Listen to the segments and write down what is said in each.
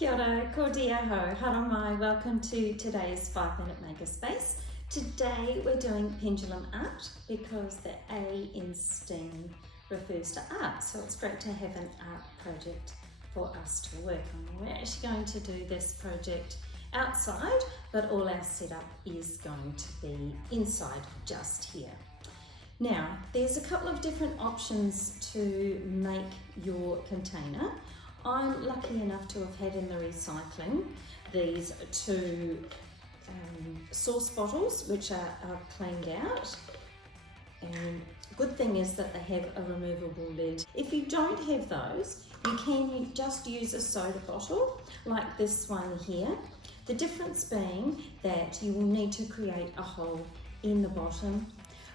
Kia ora, ko dia ho, hara mai, welcome to today's 5-minute Makerspace. Today we're doing Pendulum Art because the A in STEAM refers to art, so it's great to have an art project for us to work on. We're actually going to do this project outside, but all our setup is going to be inside just here. Now, there's a couple of different options to make your container. I'm lucky enough to have had in the recycling these two sauce bottles, which are cleaned out. And good thing is that they have a removable lid. If you don't have those, you can just use a soda bottle like this one here. The difference being that you will need to create a hole in the bottom,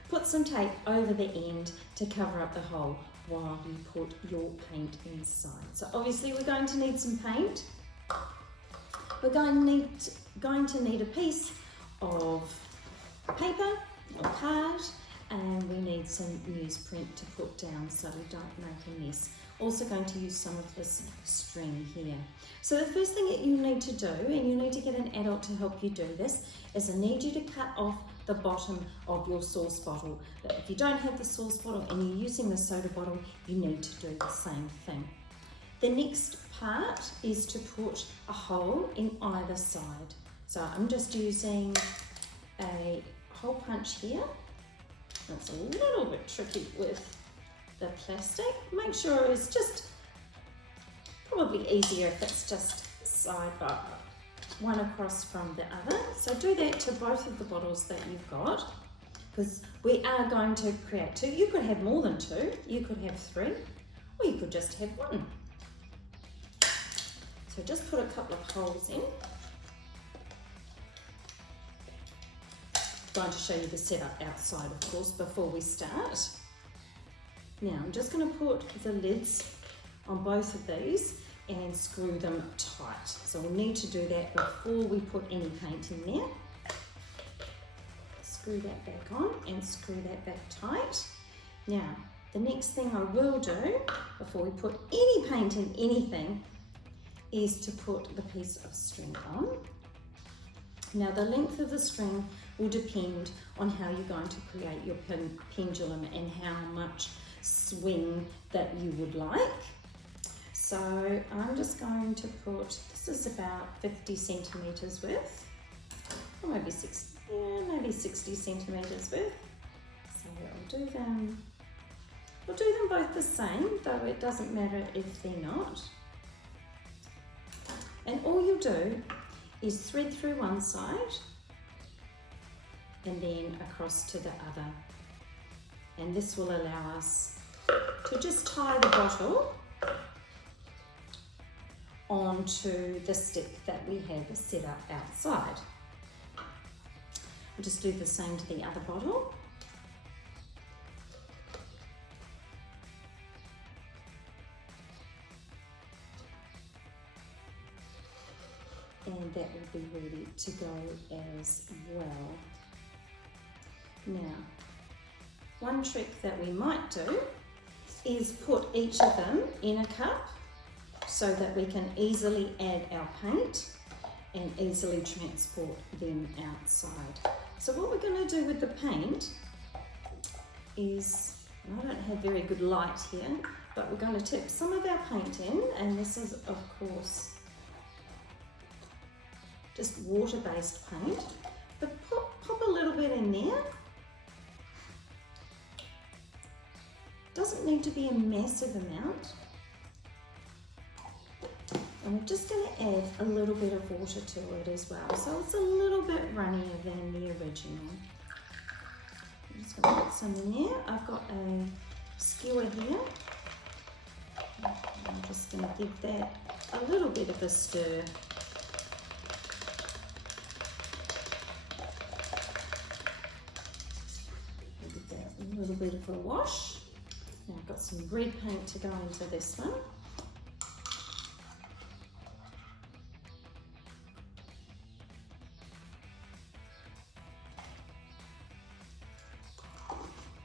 put some tape over the end to cover up the hole while you put your paint inside. So obviously we're going to need some paint. We're going to need a piece of paper or card, and we need some newsprint to put down so we don't make a mess. Also going to use some of this string here. So the first thing that you need to do, and you need to get an adult to help you do this, is I need you to cut off the bottom of your sauce bottle. But if you don't have the sauce bottle and you're using the soda bottle, you need to do the same thing. The next part is to put a hole in either side. So I'm just using a hole punch here. That's a little bit tricky with the plastic. Make sure it's just probably easier if it's just side by one across from the other. So do that to both of the bottles that you've got, because we are going to create two. You could have more than two, you could have three, or you could just have one. So just put a couple of holes in. I'm going to show you the setup outside, of course, before we start. Now I'm just going to put the lids on both of these and screw them tight. So we'll need to do that before we put any paint in there. Screw that back on and screw that back tight. Now, the next thing I will do before we put any paint in anything is to put the piece of string on. Now, the length of the string will depend on how you're going to create your pendulum and how much swing that you would like. So I'm just going to put, this is about 50 centimeters worth, or maybe 60 centimeters worth. So we'll do them both the same, though it doesn't matter if they're not. And all you do is thread through one side and then across to the other. And this will allow us to just tie the bottle onto the stick that we have set up outside. We'll just do the same to the other bottle. And that will be ready to go as well. Now, one trick that we might do is put each of them in a cup so that we can easily add our paint and easily transport them outside. So what we're going to do with the paint is, I don't have very good light here, but we're going to tip some of our paint in, and this is of course just water-based paint, but pop a little bit in there. Doesn't need to be a massive amount. And we're just going to add a little bit of water to it as well. So it's a little bit runnier than the original. I'm just going to put some in there. I've got a skewer here. I'm just going to give that a little bit of a stir. Give that a little bit of a wash. Now I've got some red paint to go into this one.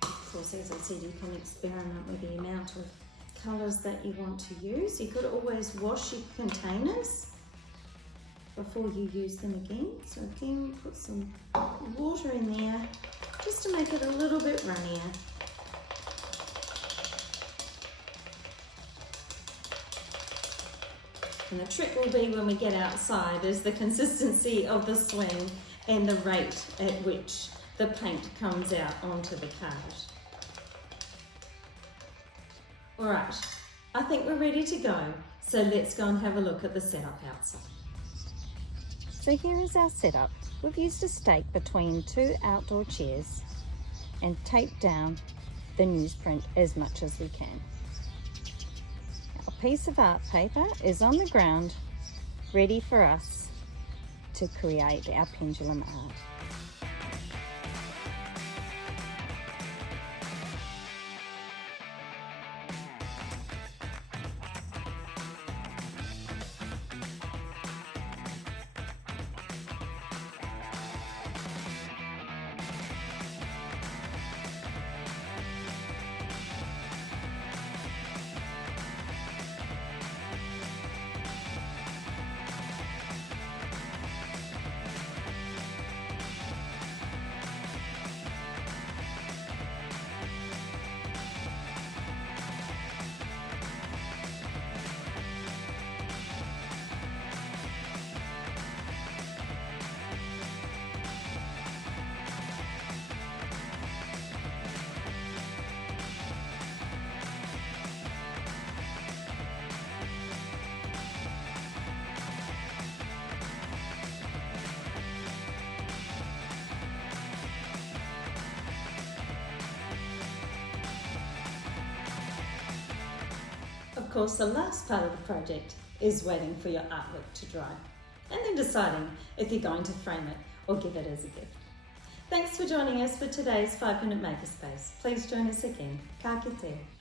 Of course, as I said, you can experiment with the amount of colours that you want to use. You could always wash your containers before you use them again. So again, put some water in there just to make it a little bit runnier. And the trick will be when we get outside is the consistency of the swing and the rate at which the paint comes out onto the card. All right, I think we're ready to go. So let's go and have a look at the setup outside. So here is our setup. We've used a stake between two outdoor chairs and taped down the newsprint as much as we can. A piece of art paper is on the ground, ready for us to create our pendulum art. Of course, the last part of the project is waiting for your artwork to dry and then deciding if you're going to frame it or give it as a gift. Thanks for joining us for today's 5-Minute Makerspace. Please join us again. Ka kite.